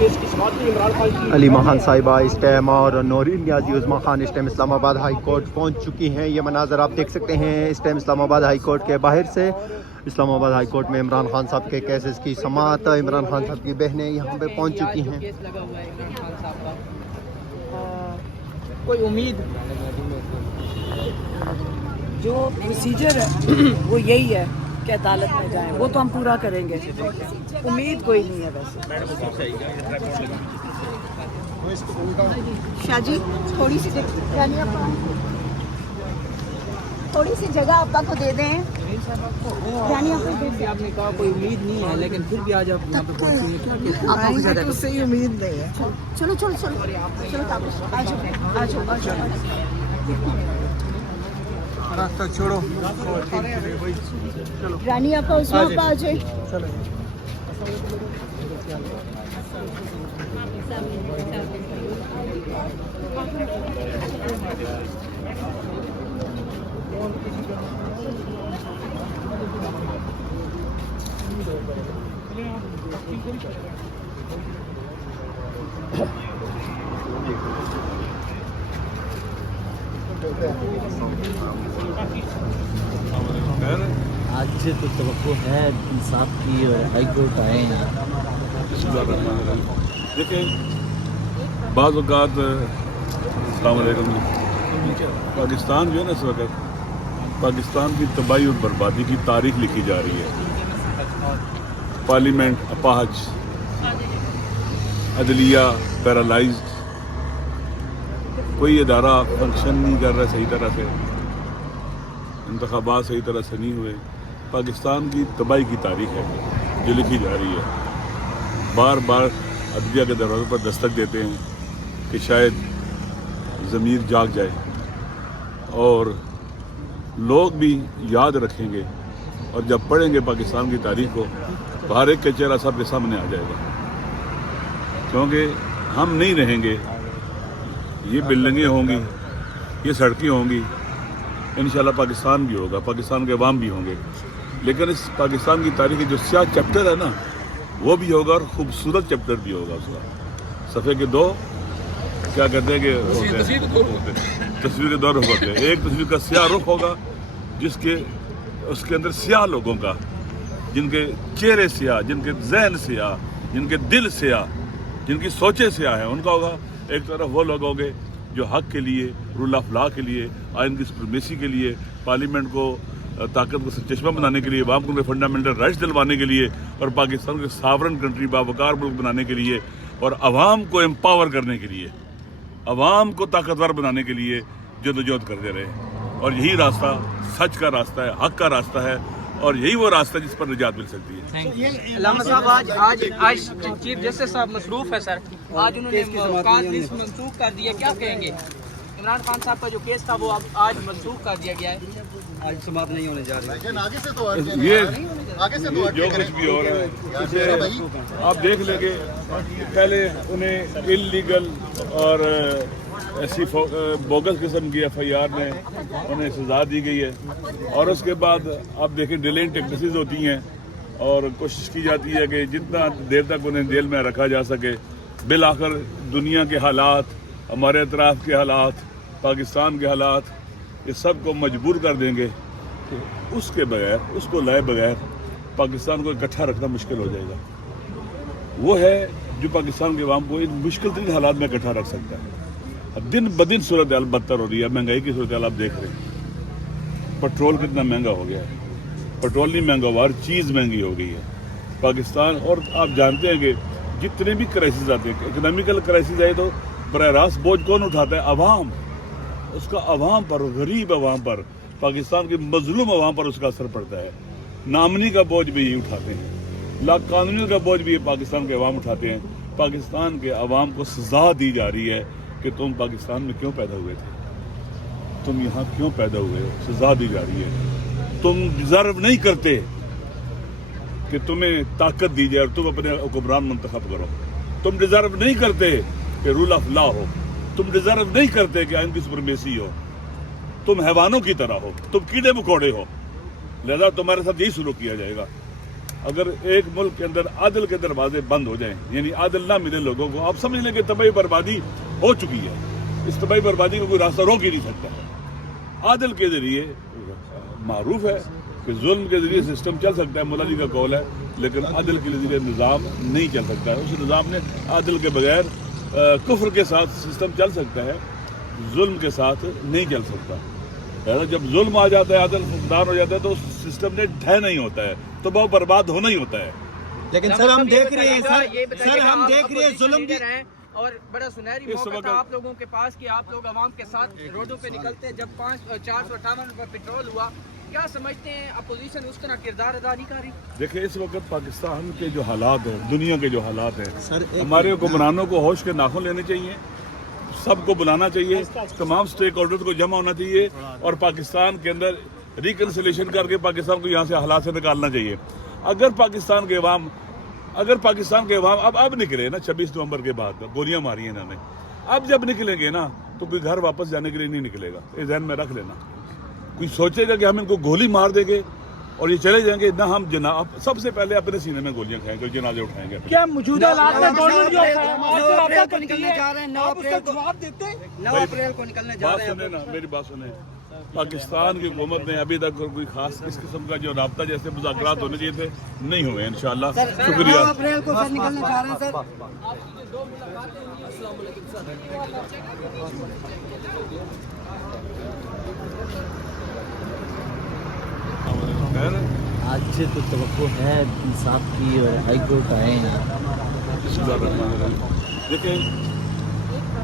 Case کی سماعت میں عمران خان کی علیمہ خان صاحبہ اس ٹائم اور نورین نیازی عظمیٰ خان اس ٹائم اسلام آباد ہائی کورٹ پہنچ چکی ہیں. یہ مناظر آپ دیکھ سکتے ہیں اس ٹائم اسلام آباد ہائی کورٹ کے باہر سے. اسلام آباد ہائی کورٹ میں عمران خان صاحب کے کیسز کی سماعت. عمران خان صاحب کی بہنیں یہاں پہ پہنچ چکی ہیں. کیس لگا ہوا ہے عمران خان صاحب کا. کوئی امید جو پروسیجر ہے وہ یہی ہے کہ عدالت میں جائیں, وہ تو ہم پورا کریں گے. امید کوئی نہیں ہے ویسے. شاہ جی تھوڑی سی تھوڑی سی جگہ ابا کو دے دیں. یعنی آپ نے کہا کوئی امید نہیں ہے, لیکن پھر بھی آج آپ یہاں پہ پہنچی ہیں. تو صحیح امید نہیں ہے. چلو چلو چلو چلو تابش آ جاؤ آ جاؤ آ جاؤ. راستہ چھوڑو. رانی آپا اس میں آپا آ جائیں. آج سے تو توقع ہے انصاف کی اور ہائی کورٹ آئے ہیں. دیکھیں بعض اوقات السلام علیکم, پاکستان جو ہے نا اس وقت پاکستان کی تباہی اور بربادی کی تاریخ لکھی جا رہی ہے. پارلیمنٹ اپاہج, عدلیہ پیرالائزڈ, کوئی ادارہ فنکشن نہیں کر رہا صحیح طرح سے, انتخابات صحیح طرح سے نہیں ہوئے. پاکستان کی تباہی کی تاریخ ہے جو لکھی جا رہی ہے. بار بار عدلیہ کے دروازے پر دستک دیتے ہیں کہ شاید ضمیر جاگ جائے اور لوگ بھی یاد رکھیں گے, اور جب پڑھیں گے پاکستان کی تاریخ کو تو ہر ایک کا چہرہ سب کے سامنے آ جائے گا. کیونکہ ہم نہیں رہیں گے, یہ بلڈنگیں ہوں گی, یہ سڑکیں ہوں گی, انشاءاللہ پاکستان بھی ہوگا, پاکستان کے عوام بھی ہوں گے, لیکن اس پاکستان کی تاریخ جو سیاہ چیپٹر ہے نا وہ بھی ہوگا اور خوبصورت چیپٹر بھی ہوگا. اس کا صفحے کے دو کیا کہتے ہیں کہ تصویر کے دو رخ ہوتے ہیں. ایک تصویر کا سیاہ رخ ہوگا جس کے اس کے اندر سیاہ لوگوں کا, جن کے چہرے سیاہ, جن کے ذہن سیاہ, جن کے دل سیاہ, جن کی سوچیں سیاہ ہیں, ان کا ہوگا. ایک طرف وہ لوگ ہوں گے جو حق کے لیے, رول آف لا کے لیے, آئین کی سپریمیسی کے لیے, پارلیمنٹ کو طاقت کو چشمہ بنانے کے لیے, عوام کو فنڈامنٹل رائٹس دلوانے کے لیے, اور پاکستان کو ساورن کنٹری باوقار ملک بنانے کے لیے, اور عوام کو امپاور کرنے کے لیے, عوام کو طاقتور بنانے کے لیے جدوجہد کرتے رہے. اور یہی راستہ سچ کا راستہ ہے, حق کا راستہ ہے, اور یہی وہ راستہ ہے جس پر نجات مل سکتی ہے. علامہ صاحب آج چیف جسٹس صاحب مصروف ہے سر, آج انہوں نے کاز لسٹ منسوخ کر دیا, کیا کہیں گے؟ عمران خان صاحب کا جو کیس تھا وہ اب آج منسوخ کر دیا گیا ہے, آج سماعت نہیں ہونے جا رہی. یہ جو کچھ بھی ہو رہا ہے آپ دیکھ لیں گے. پہلے انہیں انلیگل اور ایسی بوگس قسم کی FIR میں انہیں سزا دی گئی ہے, اور اس کے بعد آپ دیکھیں ڈیلینگ ٹیکنیسز ہوتی ہیں اور کوشش کی جاتی ہے کہ جتنا دیر تک انہیں جیل میں رکھا جا سکے. بالآخر دنیا کے حالات, ہمارے اطراف کے حالات, پاکستان کے حالات, یہ سب کو مجبور کر دیں گے کہ اس کے بغیر, اس کو لائے بغیر پاکستان کو اکٹھا رکھنا مشکل ہو جائے گا. وہ ہے جو پاکستان کے عوام کو ان مشکل ترین حالات میں اکٹھا رکھ سکتا ہے. اب دن بدن صورتحال بدتر ہو رہی ہے. مہنگائی کی صورتحال آپ دیکھ رہے ہیں, پٹرول کتنا مہنگا ہو گیا ہے. پٹرول نہیں مہنگا ہوا, ہر چیز مہنگی ہو گئی ہے پاکستان. اور آپ جانتے ہیں کہ جتنے بھی کرائسس آتے ہیں, اکنامیکل کرائسس آئے تو براہ راست بوجھ کون اٹھاتا ہے؟ عوام. اس کا عوام پر, غریب عوام پر, پاکستان کے مظلوم عوام پر اس کا اثر پڑتا ہے. نامنی کا بوجھ بھی یہ اٹھاتے ہیں, لا قانونی کا بوجھ بھی یہ پاکستان کے عوام اٹھاتے ہیں. پاکستان کے عوام کو سزا دی جا رہی ہے کہ تم پاکستان میں کیوں پیدا ہوئے تھے, تم یہاں کیوں پیدا ہوئے, سزا دی جا رہی ہے. تم ڈیزرو نہیں کرتے کہ تمہیں طاقت دی جائے اور تم اپنے حکمران منتخب کرو. تم ڈیزرو نہیں کرتے کہ رول آف لا ہو. تم ڈیزرو نہیں کرتے کہ آئین کی سپریمیسی ہو. تم حیوانوں کی طرح ہو, تم کیڑے مکوڑے ہو, لہذا تمہارے ساتھ یہی سلوک کیا جائے گا. اگر ایک ملک کے اندر عدل کے دروازے بند ہو جائیں، یعنی عدل نہ ملے لوگوں کو، آپ سمجھ لیں کہ تباہی بربادی ہو چکی ہے. اس تباہی بربادی کو کوئی راستہ روک ہی نہیں سکتا. عدل کے ذریعے معروف ہے کہ ظلم کے ذریعے سسٹم چل سکتا ہے، مولا جی کا قول ہے، لیکن عدل کے ذریعے نظام نہیں چل سکتا ہے. اس نظام نے عدل کے بغیر کفر کے ساتھ سسٹم چل سکتا ہے، ظلم کے ساتھ نہیں چل سکتا. جب ظلم آ جاتا ہے، عدل فقدان ہو جاتا ہے، تو اس سسٹم نے ڈھہنا ہی ہوتا ہے، تو وہ برباد ہونا ہی ہوتا ہے. لیکن سر ہم دیکھ رہے ہیں سر ہم دیکھ رہے ہیں ظلم بھی. اور بڑا سنہری موقع تھا آپ لوگوں کے پاس کہ آپ لوگ عوام کے ساتھ روڈوں پہ نکلتے ہیں. جب 458 روپے پیٹرول ہوا، کیا سمجھتے ہیں اپوزیشن اس طرح کردار ادا نہیں کر رہی؟ دیکھیں اس وقت پاکستان کے جو حالات ہیں، دنیا کے جو حالات ہیں، ہمارے حکمرانوں کو ہوش کے ناخن لینے چاہیے، سب کو بلانا چاہیے، تمام سٹیک ہولڈرز کو جمع ہونا چاہیے اور پاکستان کے اندر ریکنسلیشن کر کے پاکستان کو یہاں سے حالات سے نکالنا چاہیے. اگر پاکستان کے عوام اب نکلے نا 26 نومبر کے بعد، گولیاں ماری ہیں انہوں نے، اب جب نکلیں گے نا تو کوئی گھر واپس جانے کے لیے نہیں نکلے گا. یہ ذہن میں رکھ لینا. کوئی سوچے گا کہ ہم ان کو گولی مار دیں گے اور یہ چلے جائیں گے، نہ ہم جناب سب سے پہلے اپنے سینے میں گولیاں کھائیں گے، جنازے اٹھائیں گے. کیا موجودہ حالات میں گورنمنٹ جو ہے 9 اپریل کو نکلنے جا رہے ہیں، 9 اپریل کو جواب دیتے ہیں، 9 اپریل کو نکلنے جا رہے ہیں. بات سنیں نا، میری بات سنیں. پاکستان کی حکومت نے ابھی تک کوئی خاص اس قسم کا جو رابطہ جیسے مذاکرات ہونے چاہیے تھے نہیں ہوئے. انشاءاللہ شکریہ. 9 اپریل کو پھر نکلنے جا رہے ہیں سر. آج سے تو توقع ہے انصاف کی اور ہائی کورٹ آئے ہیں. دیکھیں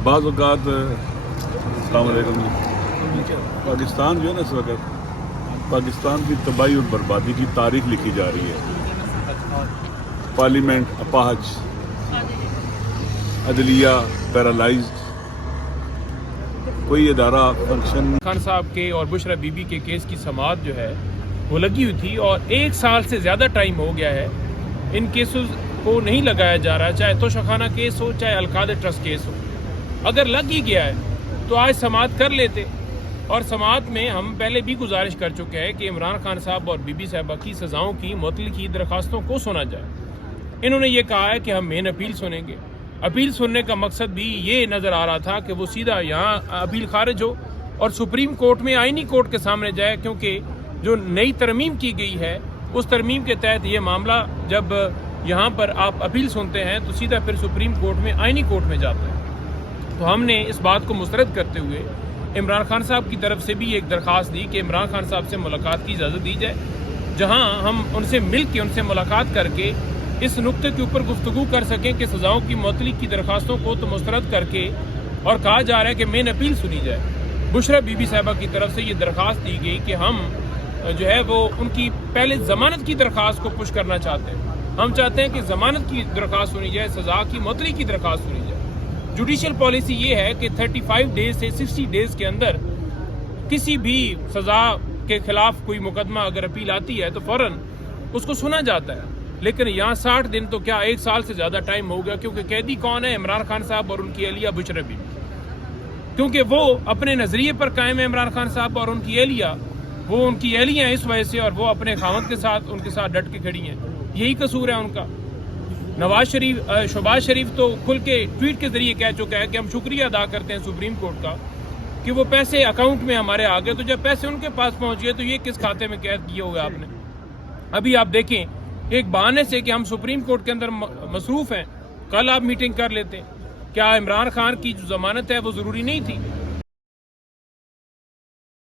بعض اوقات السلام علیکم. پاکستان جو ہے نا اس وقت پاکستان کی تباہی اور بربادی کی تاریخ لکھی جا رہی ہے. پارلیمنٹ اپاہج، عدلیہ پیرالائزڈ، کوئی ادارہ فنکشن. خان صاحب کے اور بشرا بی بی کے کیس کی سماعت جو ہے وہ لگی ہوئی تھی اور 1 سال سے زیادہ ٹائم ہو گیا ہے. ان کیسز کو نہیں لگایا جا رہا، چاہے توشہ خانہ کیس ہو چاہے القادر ٹرسٹ کیس ہو. اگر لگ ہی گیا ہے تو آج سماعت کر لیتے. اور سماعت میں ہم پہلے بھی گزارش کر چکے ہیں کہ عمران خان صاحب اور بی بی صاحبہ کی سزاؤں کی معطلی کی درخواستوں کو سنا جائے. انہوں نے یہ کہا ہے کہ ہم مین اپیل سنیں گے. اپیل سننے کا مقصد بھی یہ نظر آ رہا تھا کہ وہ سیدھا یہاں اپیل خارج ہو اور سپریم کورٹ میں آئینی کورٹ کے سامنے جائے، کیونکہ جو نئی ترمیم کی گئی ہے اس ترمیم کے تحت یہ معاملہ جب یہاں پر آپ اپیل سنتے ہیں تو سیدھا پھر سپریم کورٹ میں آئینی کورٹ میں جاتا ہے. تو ہم نے اس بات کو مسترد کرتے ہوئے عمران خان صاحب کی طرف سے بھی ایک درخواست دی کہ عمران خان صاحب سے ملاقات کی اجازت دی جائے، جہاں ہم ان سے مل کے ان سے ملاقات کر کے اس نقطے کے اوپر گفتگو کر سکیں کہ سزاؤں کی معطلی کی درخواستوں کو تو مسترد کر کے اور کہا جا رہا ہے کہ مین اپیل سنی جائے. بشرا بی بی صاحبہ کی طرف سے یہ درخواست دی گئی کہ ہم جو ہے وہ ان کی پہلے ضمانت کی درخواست کو پش کرنا چاہتے ہیں. ہم چاہتے ہیں کہ ضمانت کی درخواست سنی جائے، سزا کی معطلی کی درخواست سنی جائے. جوڈیشل پالیسی یہ ہے کہ 35 ڈیز سے 60 ڈیز کے اندر کسی بھی سزا کے خلاف کوئی مقدمہ اگر اپیل آتی ہے تو فوراً اس کو سنا جاتا ہے. لیکن یہاں 60 دن تو کیا 1 سال سے زیادہ ٹائم ہو گیا، کیونکہ قیدی کون ہے؟ عمران خان صاحب اور ان کی اہلیہ بشرا بی بی. کیونکہ وہ اپنے نظریے پر قائم ہے عمران خان صاحب اور ان کی اہلیہ، وہ ان کی اہلیہ ہیں اس وجہ سے، اور وہ اپنے خاوند کے ساتھ ان کے ساتھ ڈٹ کے کھڑی ہیں. یہی قصور ہے ان کا. شہباز شریف تو کھل کے ٹویٹ کے ذریعے کہہ چکا ہے کہ ہم شکریہ ادا کرتے ہیں سپریم کورٹ کا کہ وہ پیسے اکاؤنٹ میں ہمارے آ گئے. تو جب پیسے ان کے پاس پہنچ گئے تو یہ کس کھاتے میں قید کیا ہوگا آپ نے؟ ابھی آپ دیکھیں ایک بہانے سے کہ ہم سپریم کورٹ کے اندر مصروف ہیں، کل آپ میٹنگ کر لیتے. کیا عمران خان کی جو ضمانت ہے وہ ضروری نہیں تھی؟